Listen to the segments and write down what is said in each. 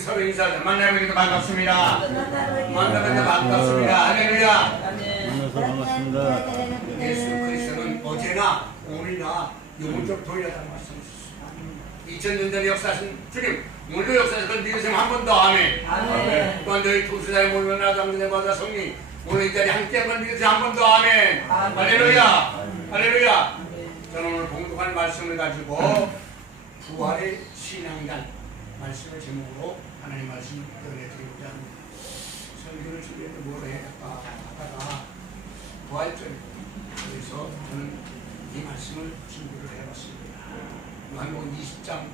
서로 인사하자. 만나뵙니까 반갑습니다. 만나뵙니까 반갑습니다. 할렐루야. 만나서 반갑습니다. 예수 그리스도는 어제나 오늘이나 영원적 동일하다는 말씀이셨습니다. 2000년 전에 역사하신 주님, 오늘도 역사하신 믿으시면 한 번 더 아멘. 아멘. 또한 저희 두수자에 모이면 나장전에 받아 성령 오늘 이 자리에 함께한 걸 믿으시면 한 번 더 아멘. 할렐루야. 할렐루야. 저는 오늘 봉독할 말씀을 가지고 부활의 신앙이란 말씀을 제목으로 하나님 말씀 전해드리고자 합니다. 설교를 준비할 때 뭘 해? 하다가 부활절, 그래서 저는 이 말씀을 준비를 해봤습니다. 요한복음 20장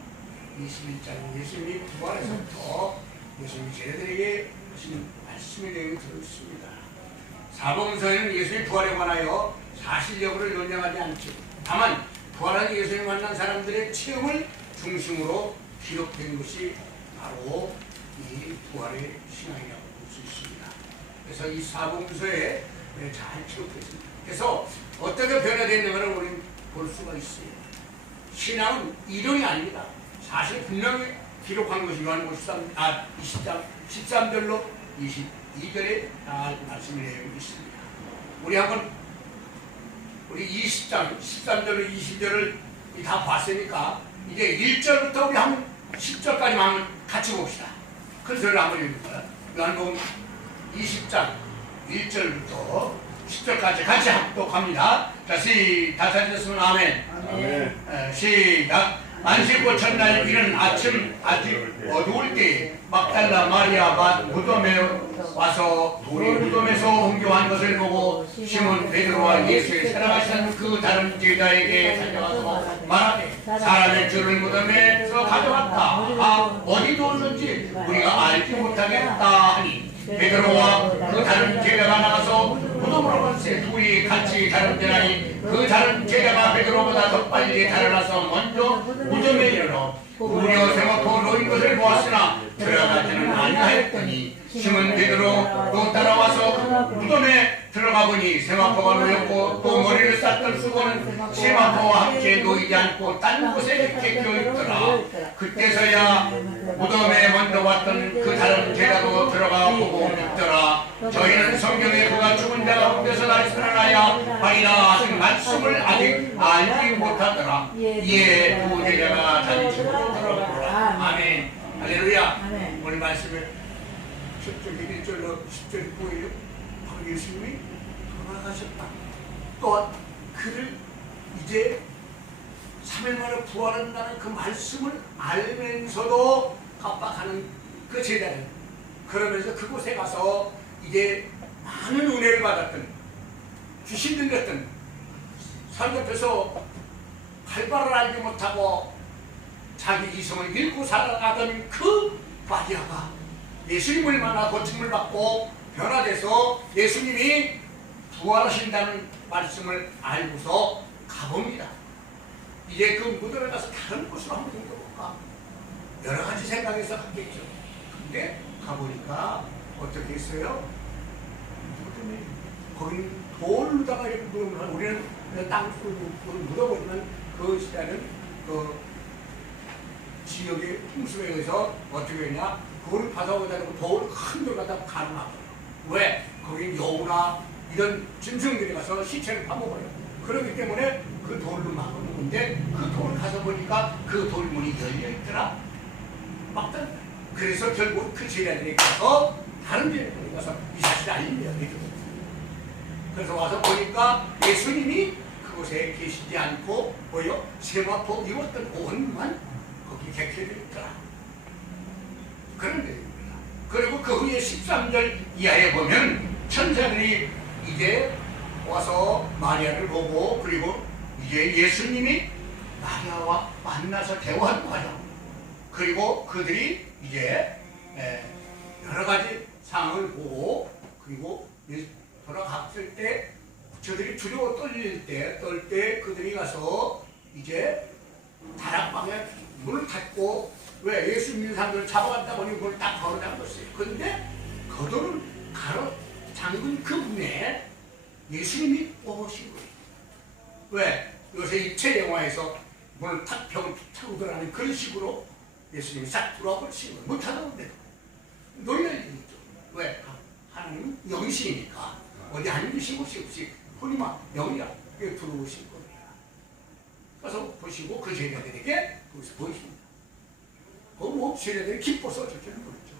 21장 예수님이 부활에서부터 예수님이 제자들에게 하시는 말씀의 내용이 들어있습니다. 사복음서에는 예수의 부활에 관하여 사실 여부를 논쟁하지 않죠. 다만 부활한 예수님을 만난 사람들의 체험을 중심으로 기록된 것이 바로 이 부활의 신앙이라고 볼 수 있습니다. 그래서 이 사복음서에 잘 기록됐습니다. 그래서 어떻게 변화됐는가를 우리는 볼 수가 있어요. 신앙은 이론이 아닙니다. 사실 분명히 기록한 것이 요한복음 20장 13절로 22절에 다 말씀을 내고 있습니다. 우리 한번 우리 20장 13절로 20절을 다 봤으니까 이제 1절부터 우리 한번 10절까지만 한번 같이 봅시다. 큰 소리를 한번 읽어볼까요? 요한복음 20장 1절부터 10절까지 같이 합독합니다. 자, 시작 하셨으면 아멘. 아멘. 시작. 안식고 첫날 이른 아침 아직 어두울 때 막달라 마리아가 무덤에 와서 돌이 무덤에서 옮겨한 것을 보고 시몬 베드로와 예수의 사랑하시는 그 다른 제자에게 달려가서 말하되 사람의 줄을 무덤에서 가져왔다. 아, 어디 뒀는지 우리가 알지 못하겠다 하니 베드로와 그 다른 제자가 나가서 무덤으로 건세 둘이 같이 달아나니 그 다른 제자가 베드로보다 더 빨리 달아나서 먼저 무덤에 이르러 우려 세마포 놓인 것을 보았으나 들어가지는 아니하였더니 시몬 베드로 또 따라와서 무덤에 들어가 보니 세마포가 놓였고 또 머리를 싹들 쓰고는 세마포와 함께 놓이지 않고 딴 곳에 객겨 있더라. 그때서야 무덤에 먼저 왔던 그 다른 제자도 들어가 보고 믿더라. 저희는 성경에 그가 죽은 자가 헛되서 다시 살아나야 하리라 하신 말씀을 아직 알지 못하더라. 이에 두 제자가 자기 집으로 들어가더라. 아멘. 할렐루야. 오늘 말씀을 10절 1절로 10절 보여요. 바로 예수님이 돌아가셨다. 또한 그를 이제 3일 만에 부활한다는 그 말씀을 알면서도 깜빡하는 그 제자들, 그러면서 그곳에 가서 이제 많은 은혜를 받았던, 귀신 들렸던, 산 옆에서 활발을 알지 못하고 자기 이성을 잃고 살아가던 그 마리아가 예수님을 만나 고침을 받고 변화돼서 예수님이 부활하신다는 말씀을 알고서 가봅니다. 이제 그 무덤에 가서 다른 곳으로 한번 옮겨볼까? 여러 가지 생각해서 갔겠죠. 근데 가보니까 어떻게 했어요? 무덤에 거기는 돌로다가 이렇게 무덤을 하고, 우리는 땅속으로 묻어버리면 그 시대는 그 지역의 풍습에 의해서 어떻게 했냐? 돌을 파서오다 놓고 돌을 큰 돌 갖다 가로막아요. 왜? 거기 여우나 이런 짐승들이 가서 시체를 파먹어요. 그렇기 때문에 그 돌로 막아놓는데 그 돌을 가서 보니까 그 돌문이 열려있더라. 막던. 그래서 결국 그 제자들이 가서 다른 제자들이 가서 이 사실을 알립니다. 그래서 와서 보니까 예수님이 그곳에 계시지 않고 뭐요? 세마포 입었던 옷만 거기 객해져 있더라. 그런 내용입니다. 그리고 그 후에 13절 이하에 보면 천사들이 이제 와서 마리아를 보고, 그리고 이제 예수님이 마리아와 만나서 대화하는 과정, 그리고 그들이 이제 여러 가지 상황을 보고, 그리고 돌아갔을 때 저들이 두려워 떨 때 그들이 가서 이제 다락방에 문을 닫고, 왜? 예수 믿는 사람들을 잡아갔다 보니 문을 딱 걸어 잠갔어요. 그런데 겉으로 가로 잠근 그 문에 예수님이 오신 거예요. 왜? 요새 입체 영화에서 문을 탁 벽을 타고 들어가는 그런 식으로 예수님이 싹 들어와버리시는 거예요. 못하다는데도 놀랄 일이죠. 왜? 하나님은 영이시니까 어디 안 계신 곳이 없이 혼이 막 영이라 들어오신 겁니다. 그래서 보시고 그 제자들에게 거기서 보이십니다. 뭐 제자들이 기뻐서 저렇게 보였죠.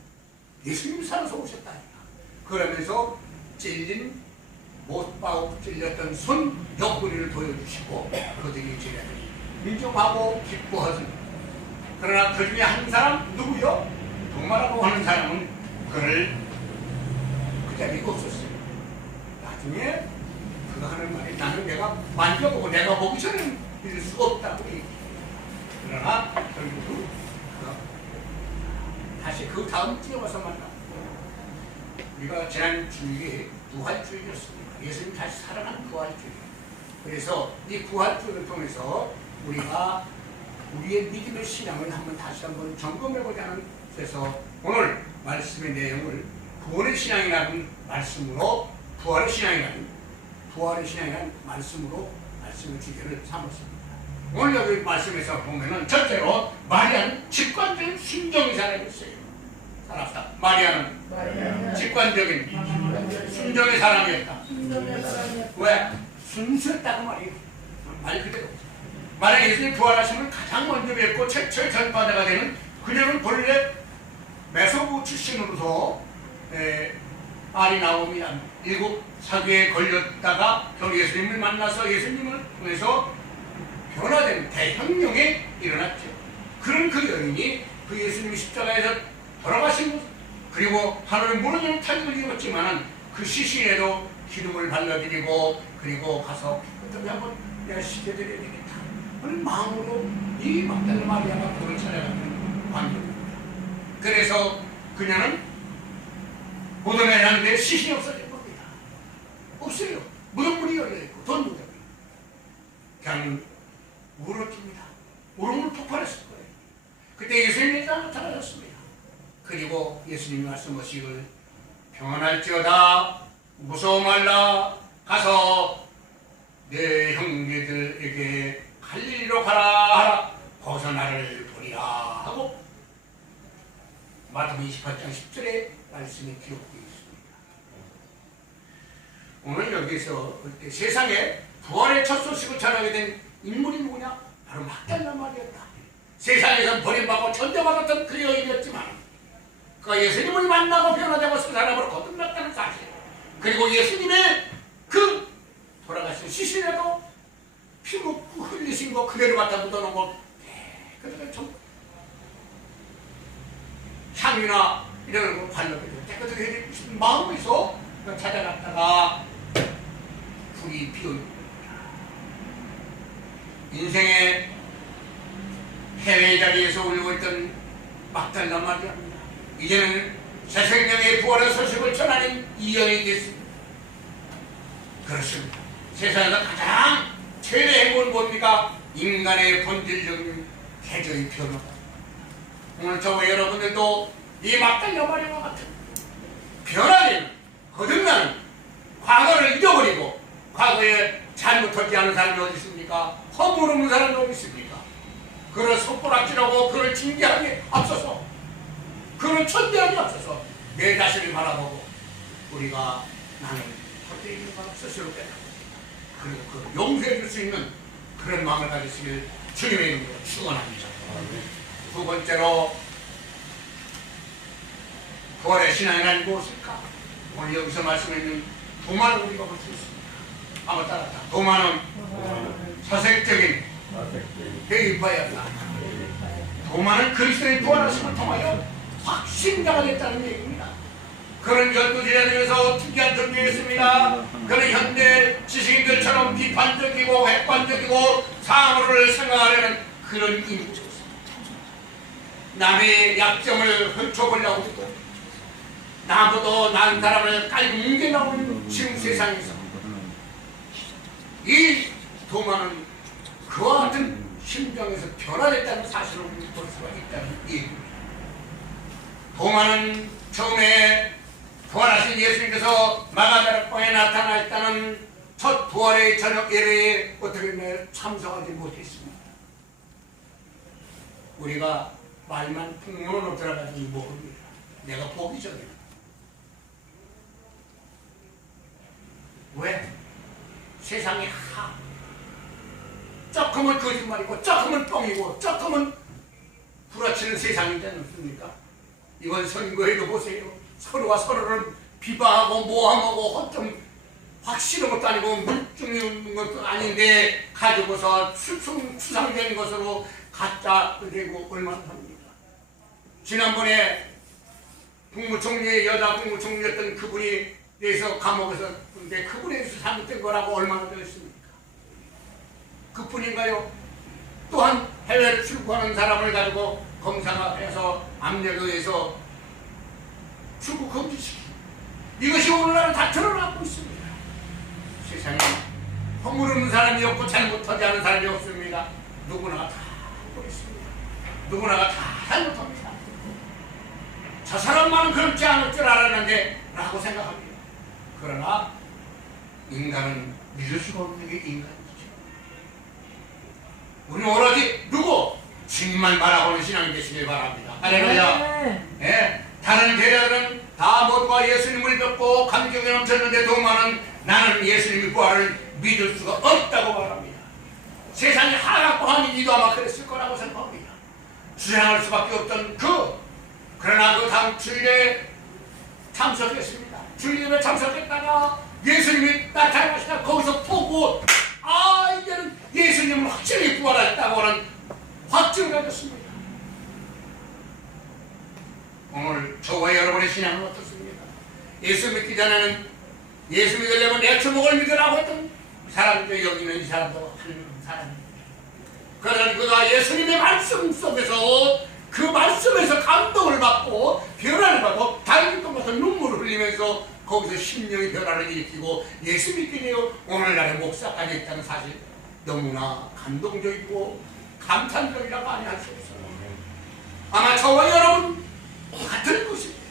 예수님이 살아서 오셨다니까. 그러면서 찔린 못바고 찔렸던 손 옆구리를 보여주시고 그들이 제자들이 인정하고 기뻐하던 그러나 그 중에 한 사람 누구요? 도마라고 하는 사람은 그를 그 자리에 없었어요. 나중에 그가 하는 말이 나는 내가 만져보고 내가 보기 전에는 이럴 수 없다고 얘기해요. 그러나 결국은 그가 다시 그 다음 주에 와서 만나. 우리가 지난 주일이 부활주일이었습니다. 예수님 다시 살아난 부활주일. 그래서 이 부활주일을 통해서 우리가 우리의 믿음의 신앙을 다시 한번 점검해보자 하는 데서 오늘 말씀의 내용을 구원의 신앙이라는 말씀으로 부활의 신앙이라는 말씀으로 말씀의 주제를 삼았습니다. 오늘 여기 말씀에서 보면은 첫째로 마리아는 직관적인 순종의 사람이었어요. 살았다. 마리아는 직관적인 순종의 사람이었다. 왜? 순수했다고 말이에요. 말 그대로. 만약 예수님 부활하시면 가장 먼저 뵙고 최초의 전파자가 되는 그녀는 본래 메소부 출신으로서 아리나움이란 일곱 사귀에 걸렸다가 결국 예수님을 만나서 예수님을 통해서 변화된 대혁명이 일어났죠. 그런 그 여인이 그 예수님이 십자가에서 돌아가신 것 그리고 하늘을 무너지는 타격을 입었지만은 그 시신에도 기름을 발라드리고 그리고 가서 어떻게 한번 내가 시켜드려야 되겠다 하는 마음으로 이 막달라 마리아가 그걸 찾아가는 광경입니다. 그래서 그녀는 무덤에 하는데 시신이 없어진 겁니다. 없어요. 무덤문이 열려있고 돈 무덤이 그냥 울었습니다. 울음을 폭발했을 거예요. 그때 예수님이 나타나셨습니다. 그리고 예수님이 말씀하시길 평안할지어다 무서워 말라 가서 내 형제들에게 갈릴리로 가라 하라 거기서 나를 보리라 하고 마태복음 28장 10절에 말씀이 기록되어 있습니다. 오늘 여기서 세상에 부활의 첫 소식을 전하게 된 인물이 누구냐? 바로 막달라 마리아다. 세상에서 버림받고 천대받았던 그 여인이었지만 그 예수님을 만나고 변화되고 그 사람으로 거듭났다는 사실 그리고 예수님의 그 돌아가신 시신에도 피 묻고 흘리신 거 그대로 갖다 묻어놓은 거 그대로 좀 향이나 이런 거 발라드리고 깨끗하게 해주고 싶은 마음에서 찾아갔다가 불이 피어있는 인생의 해외 자리에서 울고 있던 막달라 마리아입니다. 이제는 새 생명의 부활의 소식을 전하는 이 여인이 됐습니다. 그렇습니다. 세상에서 가장 최대 행복은 뭡니까? 인간의 본질적인 태조의 변화다. 오늘 저와 여러분들도 이 막달라 마리아와 같은 변화된 거듭나는 과거를 잊어버리고 과거에 잘못하지 않은 사람이 어디 있습니까? 허물없는 사람이 어디 있습니까? 그를 손가락질하고 그를 징계하기 앞서서 그를 천대하기 앞서서 내 자신을 바라보고 우리가 나는 헛되이 있는 것 스스로 깨닫고 그리고 그를 용서해 줄 수 있는 그런 마음을 가지시길 주님의 이름으로 축원합니다. 두 번째로 부활의 신앙이란 무엇일까? 오늘 여기서 말씀해주는 도마를 우리가 볼 수 있습니다. 한번 따라합시다. 도마는 사색적인 대입하였다. 도마는 그리스도의 부활하심을 통하여 확신자가 됐다는 얘기입니다. 그런 열두 제자들에서 특이한 존재였습니다. 그는 현대 지식인들처럼 비판적이고 객관적이고 상호를 생각하려는 그런 인물이었습니다. 남의 약점을 훔쳐보려고 하고 나보다 나은 사람을 깔고 뭉개나오는 지금 세상에서 이 도마는 그와 같은 심정에서 변화됐다는 사실을 볼 수가 있다는 얘기입니다. 도마는 처음에 부활하신 예수님께서 마가다락방에 나타나셨다는 첫 부활의 저녁 예배에 어떻게 참석하지 못했습니다. 우리가 말만 풍문으로 들어가지 모릅니다. 내가 보기 전에. 왜? 세상에 조금은 거짓말이고 조금은 뻥이고 조금은 부라치는 세상이지 않습니까? 이번 선거에도 보세요. 서로가 서로를 비방하고 모함하고 허점 확실한 것도 아니고 물증인 것도 아닌데 가지고서 추상된 것으로 가짜 되고 얼마나 합니다. 지난번에 국무총리 여자 국무총리였던 그분이 대해서 감옥에서 근데 그분에 대해서 잘못된 거라고 얼마나 들었습니까? 그뿐인가요? 또한 해외를 출국하는 사람을 가지고 검사해서 압력에 의해서 출국 금지시키고 이것이 오늘날 다 드러나고 있습니다. 세상에 허물없는 사람이 없고 잘못하지 않은 사람이 없습니다. 누구나 다 하고 있습니다. 누구나가 다 잘못합니다. 저 사람만은 그렇지 않을 줄 알았는데 라고 생각합니다. 그러나 인간은 믿을 수가 없는 게 인간이죠. 우리는 오로지 누구? 주님만 바라보는 신앙이 되시길 바랍니다. 할렐루야. 예, 다른 대략은 다 모두가 예수님을 믿고 감격이 넘쳤는데 도마는 나는 예수님의 부활을 믿을 수가 없다고 말합니다. 세상이 하나갖고 하니 이도 아마 그랬을 거라고 생각합니다. 주장할 수밖에 없던 그러나 그 다음 주일에 참석했습니다. 주일에 참석했다가 예수님이 나타나시다 거기서 보고 이제는 예수님은 확실히 부활했다고 하는 확증을 가졌습니다. 오늘 저와 여러분의 신앙은 어떻습니까? 예수 믿기 전에는 예수 믿으려면 내 주먹을 믿으라고 했던 사람들 여기 있는 이 사람도 한 사람입니다. 그러나 그가 예수님의 말씀 속에서 그 말씀에서 감동을 받고 변화를 받고 다른 것마다 눈물을 흘리면서 거기서 심령의 변화를 일으키고 예수 믿게 되어 오늘날의 목사까지 있다는 사실 너무나 감동적이고 감탄적이라고 아니할 수 없어요. 아마 저와 여러분 같은 것입니다.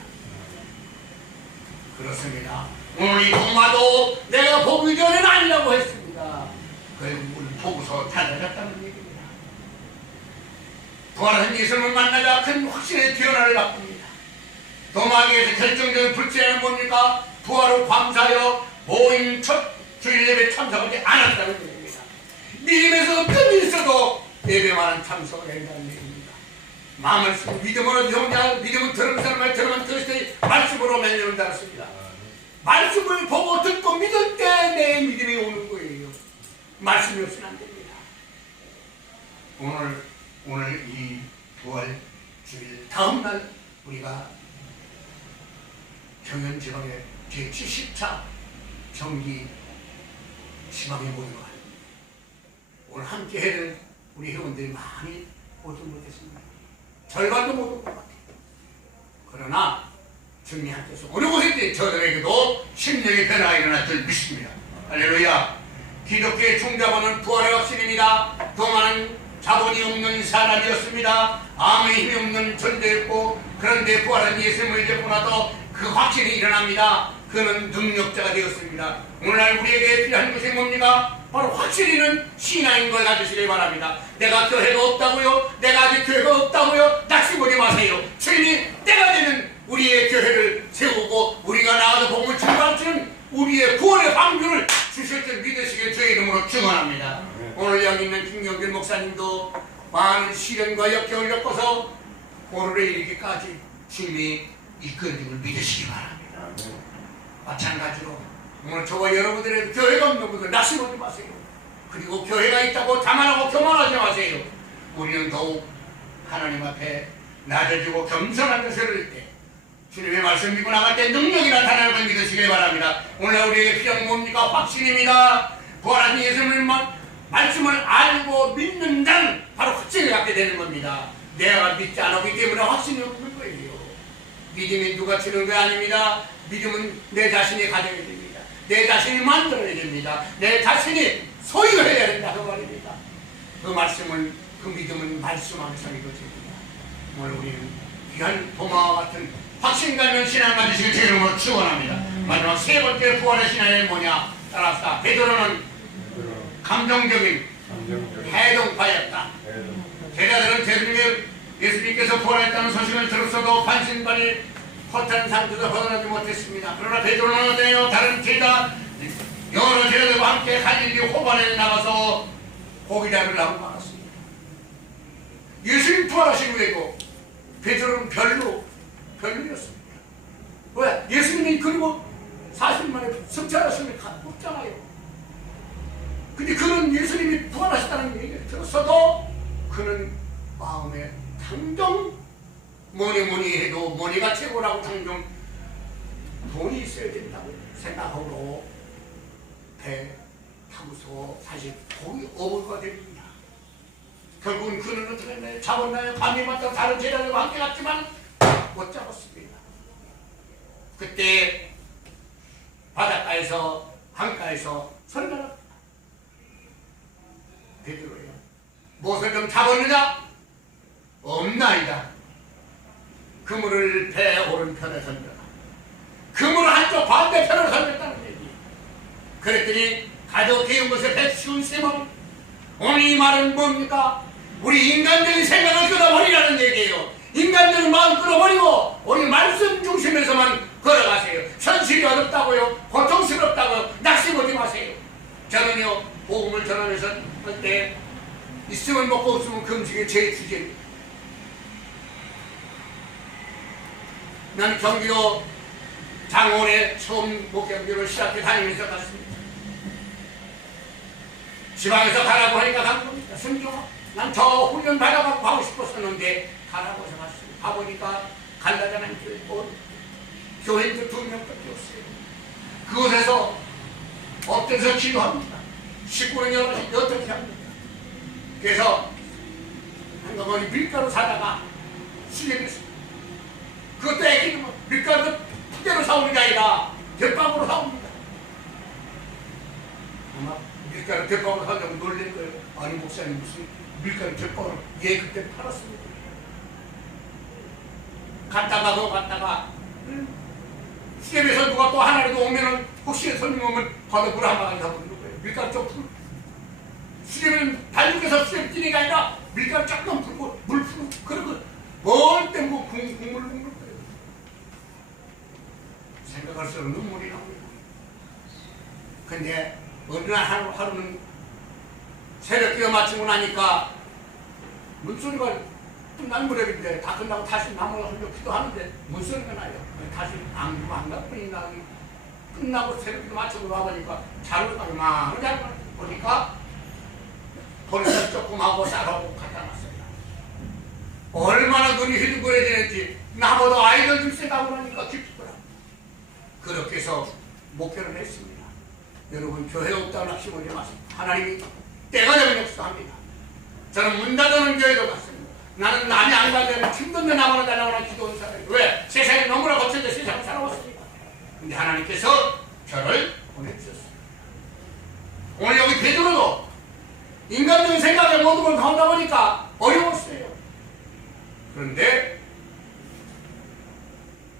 그렇습니다. 오늘 이 도마도 내가 보기 전에는 아니라고 했습니다. 결국은 보고서 달라졌다는 얘기입니다. 부활한 예수님을 만나자 큰 확신의 변화를 바꿉니다. 도마에게서 결정적인 불제는 뭡니까? 부활을 감사하여 모임 첫 주일 예배 참석하지 않았다는 얘기입니다. 믿음에서 어떤 일이 있어도 예배만은 참석을 한다는 얘기입니다. 마음을 쓰고 믿음으로 영자 믿음은 들은 사람을 들으면 그리스도의 말씀으로 맺는 자였습니다. 말씀을 보고 듣고 믿을 때 내 믿음이 오는 거예요. 말씀이 없으면 안 됩니다. 오늘 이 부활 주일 다음날 우리가 경연지방의 제70차 정기 지방에 모여가 오늘 함께 해야 될 우리 회원들이 많이 오지 못했습니다. 절반도 못 올 것 같아요. 그러나 주님께서 어느 곳에 저들에게도 심령의 변화가 일어날 줄 믿습니다. 할렐루야. 기독교의 총자본은 부활의 확신입니다. 동안은 자본이 없는 사람이었습니다. 아무의 힘이 없는 존재였고 그런데 부활한 예수님을 믿고 나서 그 확신이 일어납니다. 그는 능력자가 되었습니다. 오늘날 우리에게 필요한 것이 뭡니까? 바로 확실히 있는 신앙인 걸 가지시길 바랍니다. 내가 교회가 없다고요? 내가 아직 교회가 없다고요? 낙심하지 마세요. 주님이 때가 되면 우리의 교회를 세우고 우리가 나가서 복음을 전파하는 우리의 구원의 방주를 주실 줄 믿으시길 주의 이름으로 축원합니다. 오늘 여기 있는 김경길 목사님도 많은 시련과 역경을 겪어서 오늘에 이르기까지 주님이 이끌림을 믿으시기 바랍니다. 마찬가지로 오늘 저와 여러분들의 교회가 없는 분들 낙심하지 마세요. 그리고 교회가 있다고 자만하고 교만하지 마세요. 우리는 더욱 하나님 앞에 낮아지고 겸손한 것을 때 주님의 말씀 믿고 나갈 때 능력이 나타나는 걸 믿으시길 바랍니다. 오늘 우리에게 필요한 뭡니까? 확신입니다. 부활한 예수님을 말씀을 알고 믿는 자는 바로 확신을 갖게 되는 겁니다. 내가 믿지 않았기 때문에 확신이 없는 거예요. 믿음이 누가 주는 게 아닙니다. 믿음은 내 자신이 가져야 됩니다. 내 자신이 만들어야 됩니다. 내 자신이 소유해야 된다고 말입니다. 그 말씀을, 그 믿음은 말씀 안에서 이루어집니다. 오늘 우리는 귀한 도마와 같은 확신감 있는 신앙 가지시길 제 이름으로 축원합니다. 마지막 세 번째 부활의 신앙이 뭐냐? 따라합시다. 베드로는 감정적인 해동파였다. 제자들은 예수님의 예수님께서 부활했다는 소식을 들었어도 반신반의 허탄 상태에서 벗어나지 못했습니다. 그러나 베드로는 내어 다른 제자 여러 제자들과 함께 갈릴리 호반에 나가서 고기잡이를 하고 말았습니다. 예수님 부활하신 후에도 베드로는 별로였습니다. 왜? 예수님이 그리고 40일 만에 승천하시면 없잖아요. 근데 그는 예수님이 부활하셨다는 얘기를 들었어도 그는 마음에 당장 뭐니 해도 뭐니가 최고라고 당장 돈이 있어야 된다고 생각하고 배 타고서 사실 거기 어부가 됩니다. 결국은 그는 어떻게 했나요? 잡았나요? 밤이 맞다 다른 제자들과 함께 갔지만 못 잡았습니다. 그때 바닷가에서 강가에서 소리가 났다. 베드로야, 무엇을 좀 잡았느냐? 없나이다. 그물을 배 오른편에 던져라. 그물을 한쪽 반대편으로 던졌다는 얘기. 그랬더니 가져 기운 것에 배치운 셈은 오늘 이 말은 뭡니까? 우리 인간적인 생각을 끊어버리라는 얘기예요. 인간적인 마음 끊어버리고 우리 말씀 중심에서만 걸어가세요. 현실이 어렵다고요, 고통스럽다고요, 낙심하지 마세요. 저는요 복음을 전하면서 그때 있으면 먹고 없으면 금식이 제 주제입니다. 나는 경기도 장원에 처음 목격기를 시작해 다니면서 갔습니다. 지방에서 가라고 하니까 간 겁니다. 승경아, 난 저 훈련 받아가고 가고 싶었었는데 가라고 해서 갔습니다. 가보니까 갈라자는 교회인들 2명밖에 없어요. 그곳에서 엎드려서 기도합니다. 식구는 여럿이 어떻게 합니다. 그래서 한가마니 밀가루 사다가 수령했습니다. 그것도 애기는 밀가루 푸대로 사오는 게 아니라 鉄밥으로 사옵니다. 아마 밀가루 鉄밥으로 사오려고 놀랄 거예요. 아니 목사님 무슨 밀가루 鉄밥으로 그때 팔았습니다. 갔다가 시집에서 누가 또 하나라도 오면은 혹시 손님 오면 바로 물 한 바가지 사고 있는 거예요. 밀가루 좀 풀. 시집은 발육해서 시집 뛰는 게 아니라 밀가루 조금 풀고 물 풀고 그러고 뭘 땡고 국물 먹는 거예요. 생각할수록 눈물이 나옵니다. 근데 어느 날 하루는 새벽 끼워 맞추고 나니까 문소리가 끝난 무렵인데 다 끝나고 다시 나무를 흘려 기도하는데 문소리가 나요. 다시 안 가뿐히 나기 끝나고 새벽 끼워 맞추고 와보니까 자루가 막 보니까 벌써 조금하고 쌀하고 갖다 놨어요. 얼마나 눈이 휘둥그레지는지 나보다 아이들 좀 세다고 그러니까 기쁘더라고요. 그렇게 해서 목표를 했습니다. 여러분 교회 없다고 낙심하지 마세요. 하나님이 때가 되면 역사합니다. 저는 문 닫아놓은 교회도 갔습니다. 나는 남이 안 가면 힘든데 나무나 달라고 기도한 사람이에요. 왜? 세상이 너무나 거쳤는데 세상을 살아왔으니까. 근데 하나님께서 저를 보내주셨어요. 오늘 여기 베드로도 인간적인 생각에 모든 걸 가운데 보니까 어려웠어요. 그런데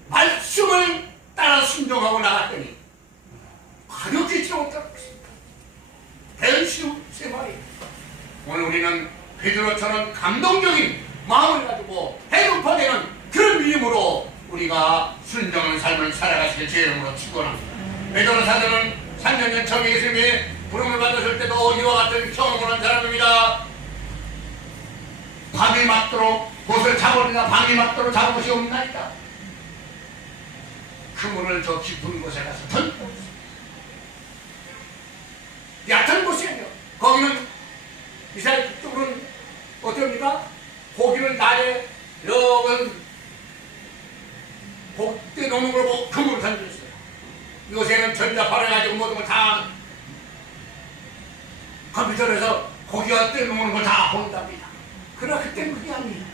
말씀을 따라 순종하고 나갔더니 가볍게 채웠다고 했습니다. 대은시우 세 마리. 오늘 우리는 베드로처럼 감동적인 마음을 가지고 해독파되는 그런 믿음으로 우리가 순종하는 삶을 살아가시길 제 이름으로 축원합니다. 베드로 사도는 3년 전 처음에 예수님의 부름을 받았을 때도 이와 같은 경험을 한 사람입니다. 밤이 맞도록 못을 잡으리나 밤이 맞도록 잡은 것이 없나이다. 그물을 저 깊은 곳에 가서 던졌습니다. 얕은 곳이에요. 거기는 이스라엘 쪽으로는 어떻습니까? 고기를 날에 여기 복대 놓는 걸 보고 그물을 던졌어요. 요새는 전자파를 모든 걸 다 컴퓨터에서 고기가 떼놓는 걸 다 본답니다. 그러나 그때는 그게 아닙니다.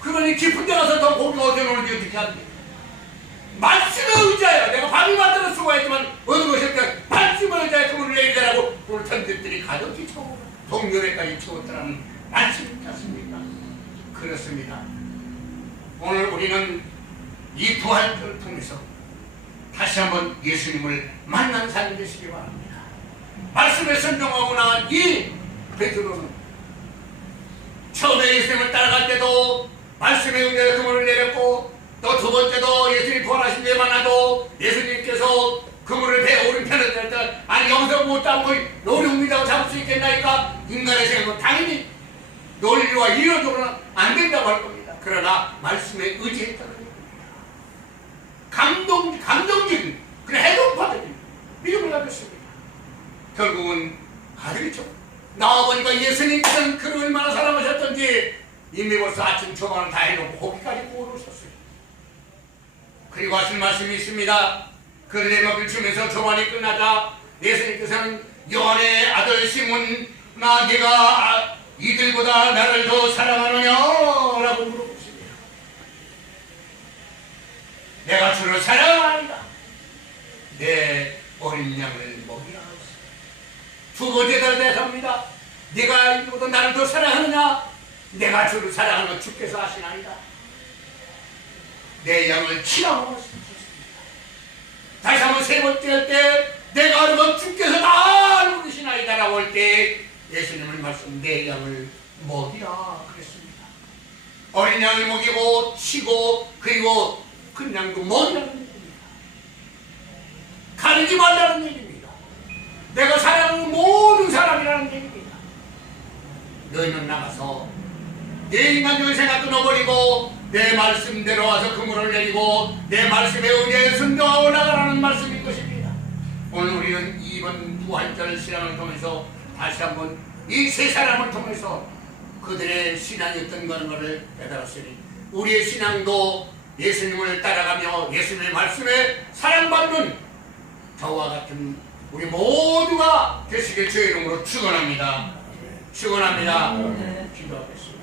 그러니 깊은 데 가서 더 고기가 어디 놓는지 어떻게 합니까? 말씀의 의자예요. 내가 밤이 만들어 수고했지만 어느 것일까 말씀의 의자에 그물을 내리자라고 그걸 던졌더니 가볍게 채우고 동료에까지 채웠더라는 말씀이 같습니까? 그렇습니다. 오늘 우리는 이 부활을 통해서 다시 한번 예수님을 만난 삶이 되시기 바랍니다. 말씀에 순종하고 나간 이 베드로는 처음에 예수님을 따라갈 때도 말씀의 은혜로 그물을 내렸고 또 두 번째도 예수님 부활하신 데 만나도 예수님께서 그물을 배 오른편에 들었다. 아니 여기서 못 잡고 노룡이라고 잡을 수 있겠나니까 인간의 생각은 당연히 논리와 이론적으로는 안 된다고 할 겁니다. 그러나 말씀에 의지했다는 겁니다. 감동적인 그런 해동파들이 믿음을 가졌습니다. 결국은 아들이죠. 나와보니까 예수님께서는 그를 얼마나 사랑하셨던지 이미 벌써 아침 조반을 다 해놓고 고기까지 구워놓으셨어요. 그리고 하신 말씀이 있습니다. 그를 내먹을 주면서 조반이 끝나자 예수님께서는 요한의 아들 시몬아 네가 이들보다 나를 더 사랑하느냐? 라고 물어보십니다. 내가 주를 사랑하나이다. 내 어린 양을 먹이라. 두 번째 대답합니다. 네가 이보다 나를 더 사랑하느냐? 내가 주를 사랑하는 주께서 하시나이다. 내 양을 치라고 말씀하셨습니다. 다시 한번 세 번째 할 때 내가 알면 주께서 다 누르시나이다 라고 할 때 예수님은 말씀 내 양을 먹이라 그랬습니다. 어린 양을 먹이고 치고 그리고 큰 양도 먹이라는 얘기입니다. 가리지 말라는 얘기입니다. 내가 사랑하는 모든 사람이라는 얘기입니다. 너희는 나가서 내 인간적인 생각 끊어버리고 내 말씀대로 와서 그물을 내리고 내 말씀에 의해 순종하고 나가라는 말씀인 것입니다. 오늘 우리는 이번 부활절 신앙을 통해서 다시 한번 이 세 사람을 통해서 그들의 신앙이 어떤 것을 깨달았으니 우리의 신앙도 예수님을 따라가며 예수님의 말씀에 사랑받는 저와 같은 우리 모두가 되시길 주의 이름으로 축원합니다. 축원합니다. 기도하겠습니다.